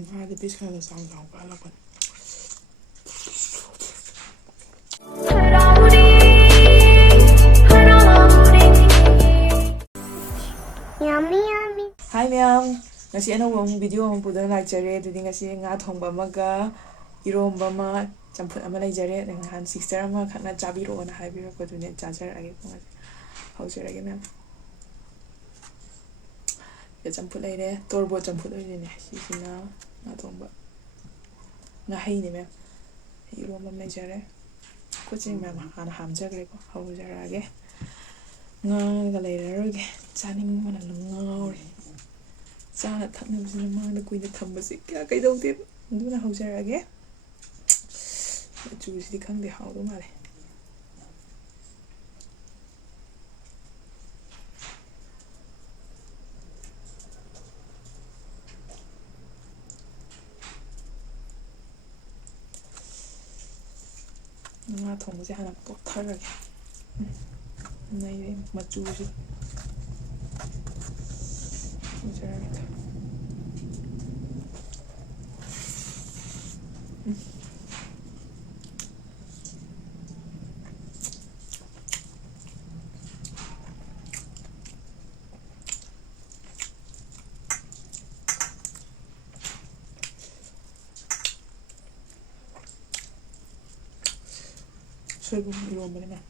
ꯉꯥꯗꯤ ꯄꯤꯁ ꯈꯔ ꯆꯥꯎ ꯆꯥꯎ ꯀꯛꯍꯜꯂꯛꯄꯅꯤ ꯍꯥꯏ ꯃꯌꯥꯝ ngasi ꯑꯅꯧꯕ ꯚꯤꯗꯤꯑꯣ ꯑꯃ ꯄꯨꯗꯨꯅ ꯂꯥꯛꯆꯔꯦ ꯑꯗꯨꯗꯤ ngasi ꯉꯥ ꯊꯣꯡꯕ ꯑꯃꯒ ꯏꯔꯣꯝꯕ ꯑꯃ ꯆꯝꯐꯨꯠ ꯑꯃ ꯂꯩꯖꯔꯦ ꯅꯍꯥꯟ ꯁꯤꯁꯇꯔ ꯑꯃꯈꯛꯅ ꯆꯥꯕꯤꯔꯛꯑꯣꯅ ꯍꯥꯏꯕꯤꯔꯛꯄꯗꯨꯅꯦ ꯆꯥꯖꯔꯛꯑꯒꯦ ꯍꯧꯖꯔꯒꯦ ꯃꯌꯥꯝ ꯆꯝꯐꯨꯠ ꯂꯩꯔꯦ ꯇꯣꯔꯕꯣꯠ ꯆꯝꯐꯨꯠ ꯑꯣꯏꯗꯣꯏꯅꯦ ꯁꯤꯁꯤꯅ ꯉꯥ ꯊꯣꯡꯕ ꯉꯥꯍꯩꯅꯦ ꯃꯌꯥꯝ ꯏꯔꯣꯝꯕ ꯑꯃ ꯂꯩꯖꯔꯦ ꯈꯨꯠꯁꯦ ꯃꯌꯥꯝ ꯍꯥꯟꯅ ꯍꯥꯝꯖꯈ꯭ꯔꯦꯀꯣ ꯍꯧꯖꯔꯛꯑꯒꯦ ꯉꯥꯒ ꯂꯩꯔꯔꯣꯏꯒꯦ ꯆꯥꯅꯤꯡꯕꯅ ꯉꯥꯎꯔꯦ ꯆꯥꯅ ꯊꯛꯅꯕꯁꯤꯅ ꯃꯥꯡꯗ ꯀꯨꯏꯅ ꯊꯝꯕꯁꯤ kya ꯀꯩꯗꯧꯗꯦꯕ ꯑꯗꯨꯅ ꯍꯧꯖꯔꯛꯑꯒꯦ ꯃꯆꯨꯁꯤꯗꯤ ꯈꯪꯗꯦ ꯍꯥꯎꯗꯧ ꯃꯥꯜꯂꯦ ꯉꯥ ꯊꯣꯡꯕꯁꯦ ꯍꯥꯟꯅ ꯇꯣꯠꯊꯔꯒꯦ ꯅꯩꯔꯦ ꯃꯆꯨꯁꯤ ꯍꯧꯖꯔꯒꯦ ꯁꯣꯏꯕꯨꯝ ꯏꯔꯣꯝꯕꯅꯦ ꯃꯌꯥꯝ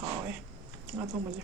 ꯍꯥꯎꯋꯦ ꯉꯥ ꯊꯣꯡꯕꯁꯦ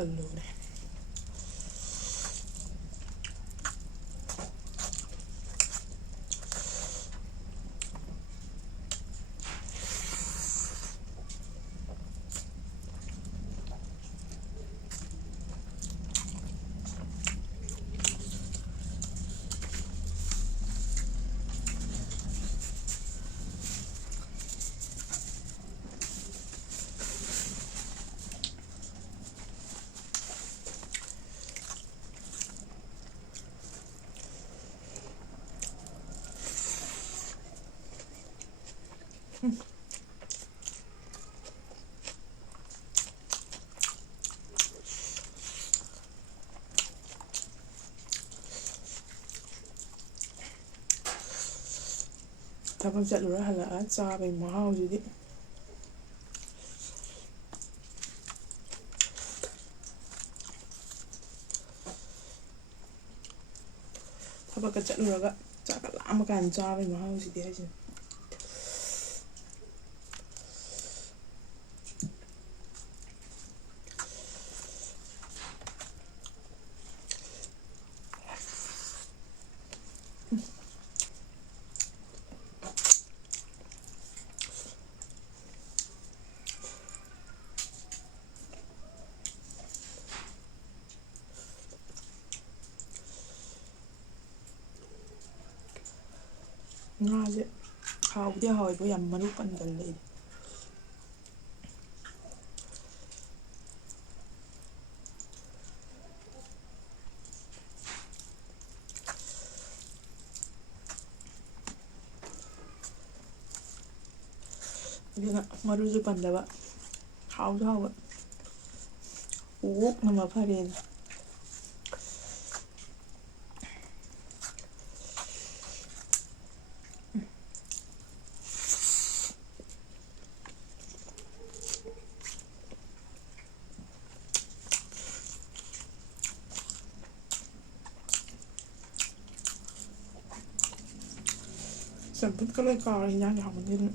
ꯑꯂꯨꯅꯦ ꯊꯕꯛ ꯆꯠꯂꯨꯔ ꯍꯜꯂꯛꯑ ꯆꯥꯕꯩ ꯃꯍꯥꯎꯁꯤꯗꯤ ꯊꯕꯛꯀ ꯆꯠꯂꯨꯔꯒ ꯆꯥꯛꯀ ꯂꯥꯝꯕ ꯀꯥꯟꯗ ꯆꯥꯕꯩ ꯃꯍꯥꯎꯁꯤꯗꯤ ꯍꯥꯏꯁꯤꯅꯤ ꯉꯥꯁꯦ ꯍꯥꯎꯕꯨꯗꯤ ꯍꯥꯎꯋꯦꯕ ꯌꯥꯝ ꯃꯔꯨ ꯄꯟꯒꯜꯂꯦ ꯑꯩꯗꯤ ꯑꯗꯨꯅ ꯃꯔꯨꯁꯨ ꯄꯟꯗꯕ ꯍꯥꯎꯁꯨ ꯍꯥꯎꯕ ꯑꯣꯛꯅ ꯃꯐꯔꯦꯅ ꯆꯝꯐꯨꯠ ꯀ ꯂꯣꯏ ꯀꯥꯎꯔꯦ ꯍꯤꯟꯖꯥꯡꯗꯤ ꯍꯥꯎꯃꯟꯗꯦ ꯑꯗꯨꯅ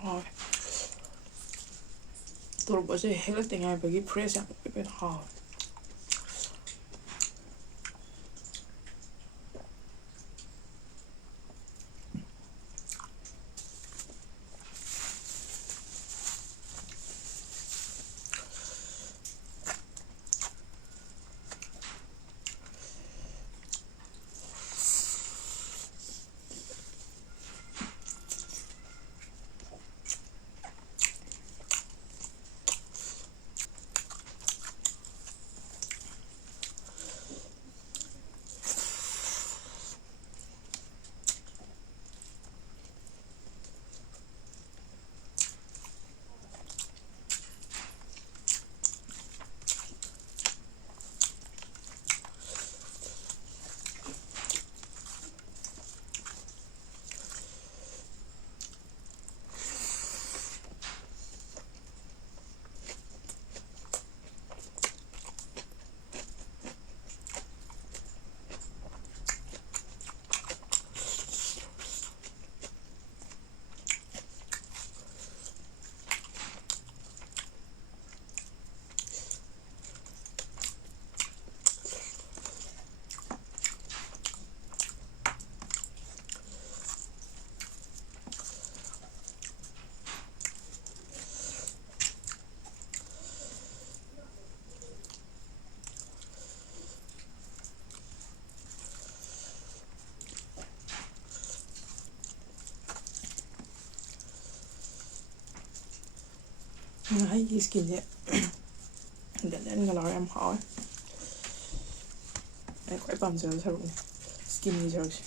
ꯍꯥꯎꯋꯦ ꯇꯣꯔꯕꯣꯠꯁꯦ ꯍꯦꯛꯂꯛꯇ ꯉꯥꯏꯕꯒꯤ ꯐ꯭ꯔꯦꯁ ꯌꯥꯝ ꯑꯣꯏꯕ ꯍꯥꯎꯋꯦ ꯉꯥꯍꯩꯒꯤ ꯁ꯭ꯀꯤꯟꯁꯦ ꯂꯦꯟ-ꯂꯦꯟꯒ ꯂꯥꯎꯔ ꯌꯥꯝ ꯍꯥꯎꯋꯦ ꯑꯩ ꯈ꯭ꯋꯥꯏ ꯄꯥꯝꯖꯕ ꯁꯔꯨꯛꯅꯤ ꯁ꯭ꯀꯤꯟꯒꯤ ꯁꯔꯨꯛꯁꯦ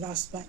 last bite.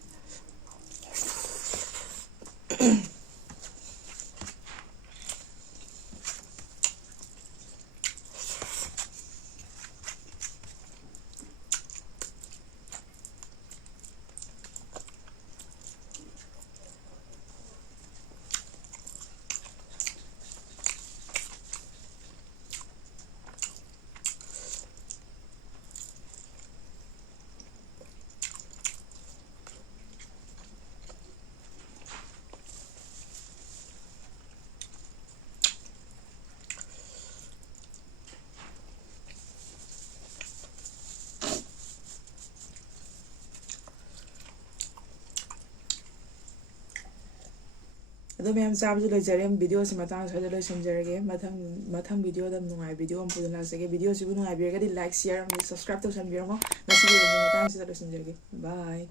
ꯑꯗꯣ ꯃꯌꯥꯝ ꯆꯥꯕꯁꯨ ꯂꯣꯏꯖꯔꯦ ꯚꯤꯗꯤꯑꯣꯁꯤ ꯃꯇꯥꯡ ꯁ꯭ꯋꯥꯏꯗ ꯂꯣꯏꯁꯤꯟꯖꯔꯒꯦ ꯃꯊꯪ ꯚꯤꯗꯤꯑꯣꯗ ꯅꯨꯡꯉꯥꯏꯕ ꯚꯤꯗꯤꯑꯣ ꯑꯃ ꯄꯨꯗꯨꯅ ꯂꯥꯛꯆꯒꯦ ꯚꯤꯗꯤꯑꯣꯁꯤꯕꯨ ꯅꯨꯡꯉꯥꯏꯕꯤꯔꯒꯗꯤ ꯂꯥꯏꯛ ꯁꯤꯌꯔ ꯑꯃꯗꯤ ꯁꯕꯁꯀ꯭ꯔꯥꯏꯕ ꯇꯧꯁꯟꯕꯤꯔꯝꯃꯣ ꯉꯁꯤꯒꯤ ꯑꯣꯏꯅꯗꯤ ꯃꯇꯥꯡꯁꯤꯗ ꯂꯣꯏꯁꯤꯟꯖꯔꯒꯦ ꯕꯥꯏ